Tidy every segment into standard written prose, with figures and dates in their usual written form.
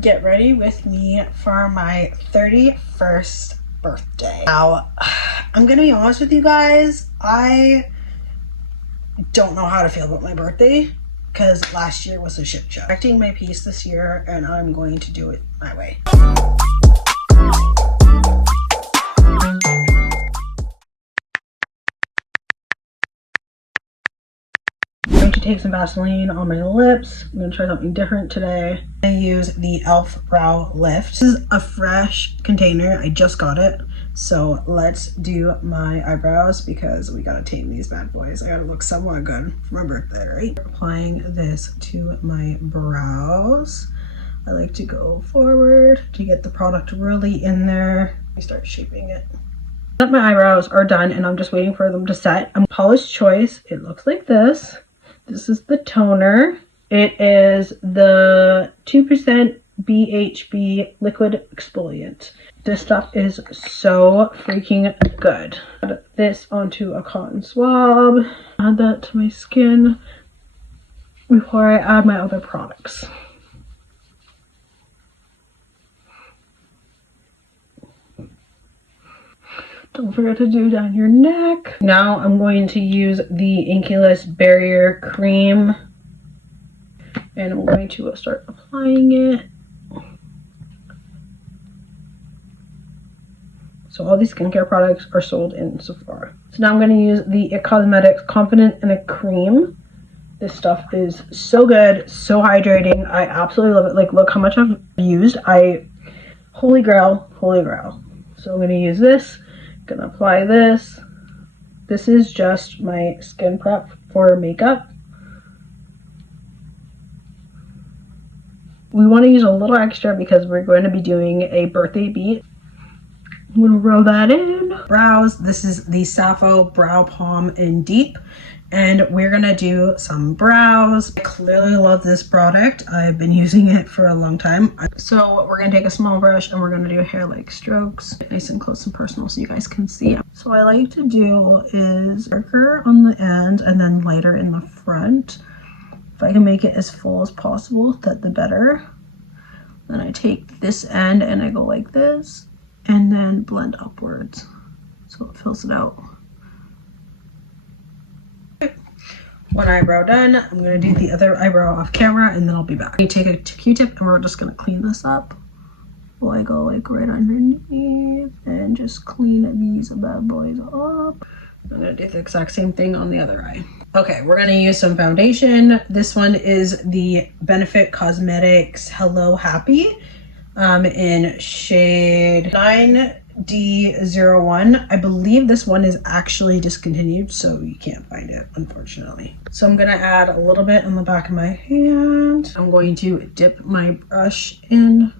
Get ready with me for my 31st birthday. Now, I'm gonna be honest with you guys, I don't know how to feel about my birthday because last year was a shit show. I'm acting my piece this year and I'm going to do it my way. I'm going to take some Vaseline on my lips. I'm going to try something different today. I use the e.l.f. Brow Lift. This is a fresh container. I just got it. So let's do my eyebrows because we gotta tame these bad boys. I gotta look somewhat good for my birthday, right? Applying this to my brows. I like to go forward to get the product really in there. I start shaping it. My eyebrows are done and I'm just waiting for them to set. I'm Paula's Choice. It looks like this. This is the toner. It is the 2% BHB liquid exfoliant. This stuff is so freaking good. Add this onto a cotton swab. Add that to my skin before I add my other products. Don't forget to do down your neck. Now I'm going to use the Inkless Barrier Cream. And I'm going to start applying it. So all these skincare products are sold in Sephora. So now I'm going to use the It Cosmetics Confident in a Cream. This stuff is so good, so hydrating. I absolutely love it. Like, look how much I've used. Holy grail, holy grail. So I'm going to use this. I'm going to apply this. This is just my skin prep for makeup. We want to use a little extra because we're going to be doing a birthday beat. I'm going to roll that in. Brows, this is the Sappho Brow Palm in Deep. And we're going to do some brows. I clearly love this product. I've been using it for a long time. So we're going to take a small brush and we're going to do hair-like strokes. Nice and close and personal so you guys can see. So what I like to do is darker on the end and then lighter in the front. If I can make it as full as possible, the better. Then I take this end and I go like this. And then blend upwards so it fills it out. One eyebrow done. I'm going to do the other eyebrow off camera and then I'll be back. We take a Q-tip and we're just going to clean this up. So I go like right underneath and just clean these bad boys up. I'm going to do the exact same thing on the other eye. Okay, we're going to use some foundation. This one is the Benefit Cosmetics Hello Happy. In shade 9D01. I believe this one is actually discontinued, so you can't find it, unfortunately. So I'm going to add a little bit on the back of my hand. I'm going to dip my brush in.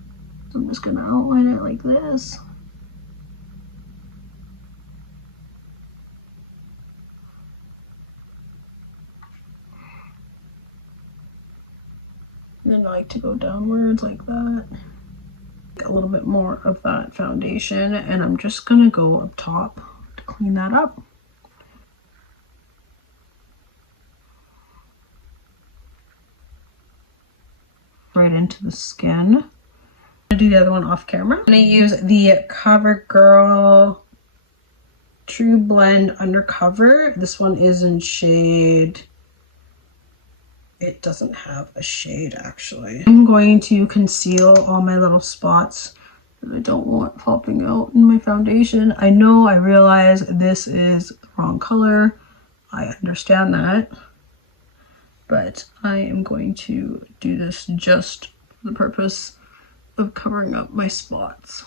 I'm just going to outline it like this. And then I like to go downwards like that. A little bit more of that foundation and I'm just gonna go up top to clean that up. Right into the skin. I'm gonna do the other one off camera. I'm gonna use the CoverGirl True Blend Undercover. This one is in shade... It doesn't have a shade actually. I'm going to conceal all my little spots that I don't want popping out in my foundation. I know, I realize this is the wrong color. I understand that. But I am going to do this just for the purpose of covering up my spots.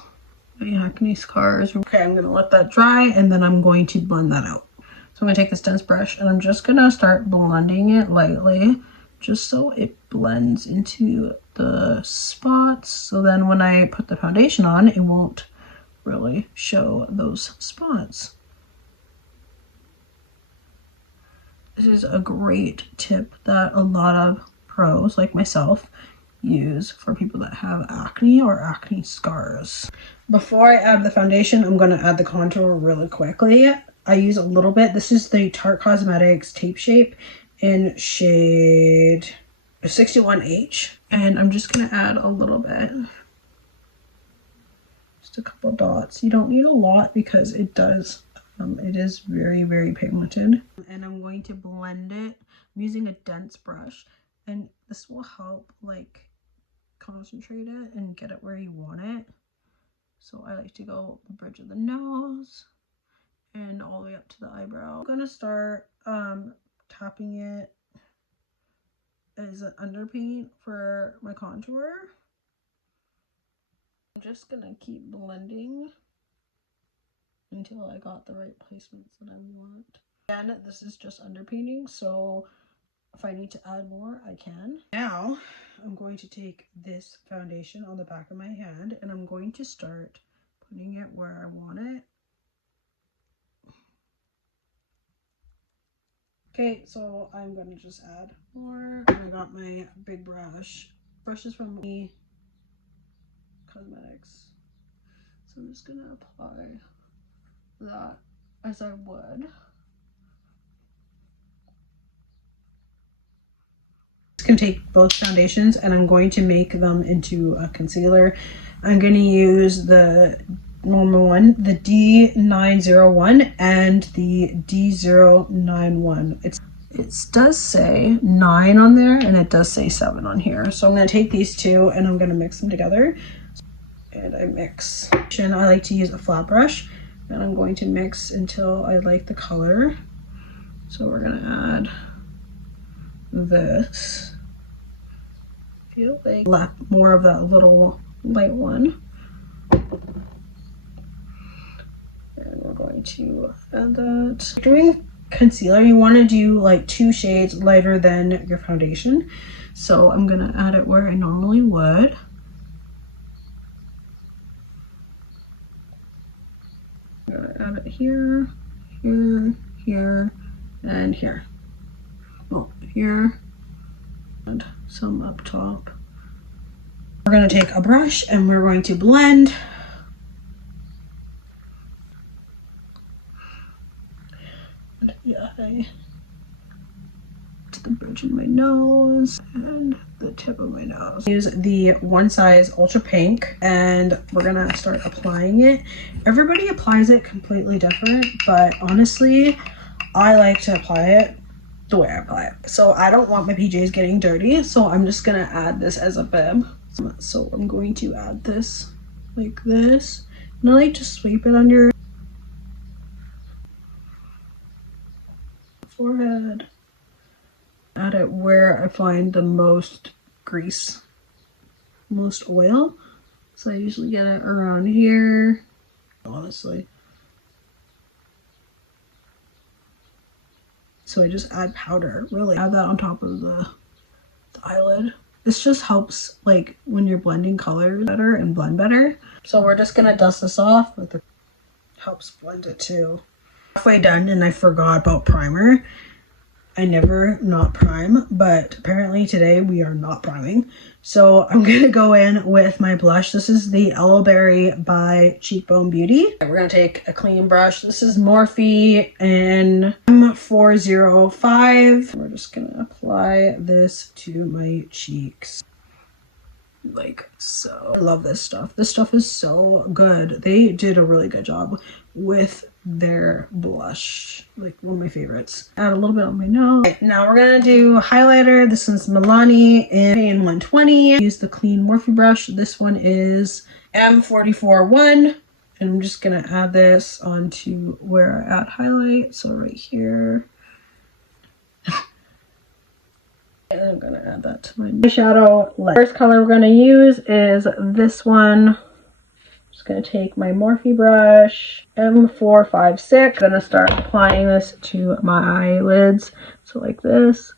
My acne scars. Okay, I'm going to let that dry and then I'm going to blend that out. So I'm going to take this dense brush and I'm just going to start blending it lightly. Just so it blends into the spots. So then when I put the foundation on, it won't really show those spots. This is a great tip that a lot of pros like myself use for people that have acne or acne scars. Before I add the foundation, I'm going to add the contour really quickly. I use a little bit. This is the Tarte Cosmetics Tape Shape in shade 61H, and I'm just gonna add a little bit, just a couple dots. You don't need a lot because it does it is very, very pigmented. And I'm going to blend it. I'm using a dense brush, and this will help like concentrate it and get it where you want it. So I like to go the bridge of the nose and all the way up to the eyebrow. I'm gonna start tapping it as an underpaint for my contour. I'm just gonna keep blending until I got the right placements that I want. And this is just underpainting, so if I need to add more, I can. Now I'm going to take this foundation on the back of my hand and I'm going to start putting it where I want it. Okay, so I'm gonna just add more. And I got my big brush. Brushes from me Cosmetics. So I'm just gonna apply that as I would. I'm going to take both foundations and I'm going to make them into a concealer. I'm going to use the normal one, the D901 and the D091. It does say 9 on there and it does say 7 on here. So I'm going to take these two and I'm going to mix them together. And I mix. And I like to use a flat brush and I'm going to mix until I like the color. So we're going to add this. Feel like left more of that little light one. And we're going to add that. Doing concealer, you want to do like 2 shades lighter than your foundation. So I'm going to add it where I normally would. I'm going to add it here, here, here, and here. Well, here, and some up top. We're going to take a brush and we're going to blend. Yeah, to the bridge of my nose and the tip of my nose. Use the One Size Ultra Pink and we're gonna start applying it. Everybody applies it completely different, but honestly, I like to apply it the way I apply it. So I don't want my PJs getting dirty, so I'm just gonna add this as a bib. So I'm going to add this like this, and I like to sweep it under forehead. Add it where I find the most grease, most oil. So I usually get it around here, honestly. So I just add powder, really. Add that on top of the eyelid. This just helps like when you're blending colors better and blend better. So we're just gonna dust this off with the helps blend it too. Halfway done and I forgot about primer. I never not prime, but apparently today we are not priming. So I'm gonna go in with my blush. This is the Elleberry by Cheekbone Beauty. We're gonna take a clean brush. This is Morphe in M405. We're just gonna apply this to my cheeks. Like so. I love this stuff. This stuff is so good. They did a really good job with their blush, like one of my favorites. Add a little bit on my nose. Okay, now we're gonna do highlighter. This is Milani in 120. Use the clean Morphe brush. This one is M441, and I'm just gonna add this onto where I add highlight. So right here. And I'm gonna add that to my eyeshadow. First color we're gonna use is this one. Just gonna take my Morphe brush, M456. I'm gonna start applying this to my eyelids. So like this.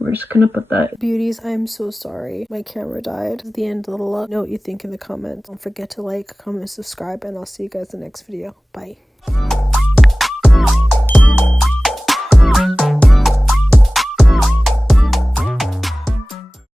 We're just gonna put that. Beauties, I'm so sorry. My camera died. This is the end of the look. Know what you think in the comments. Don't forget to like, comment, subscribe, and I'll see you guys in the next video. Bye.